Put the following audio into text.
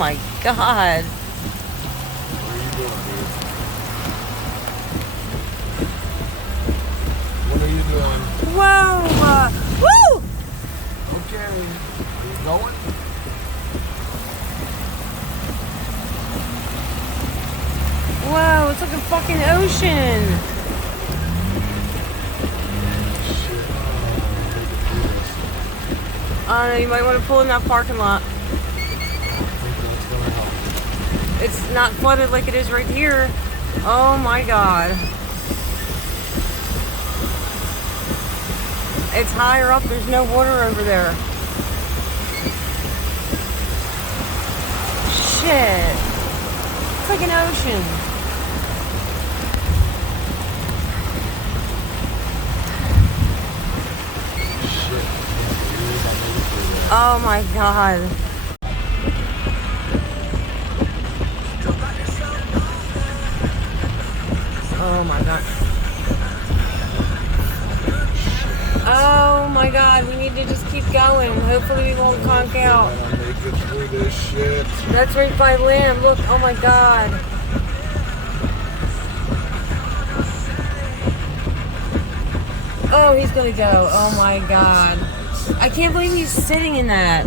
my God. What are you doing, dude? What are you doing? Whoa. Woo! Okay. Are you going? Whoa, it's like a fucking ocean. Shit. They can do this. I don't know, you might want to pull in that parking lot. I don't think that's gonna help. It's not flooded like it is right here. Oh my God. It's higher up, there's no water over there. Shit. It's like an ocean. Shit. I can't believe I made it through that. Oh my God. Oh my God. Oh my God, we need to just keep going. Hopefully we won't conk out. I gotta make it through this shit. That's right by land. Look, oh my God. Oh, he's gonna go. Oh my God. I can't believe he's sitting in that.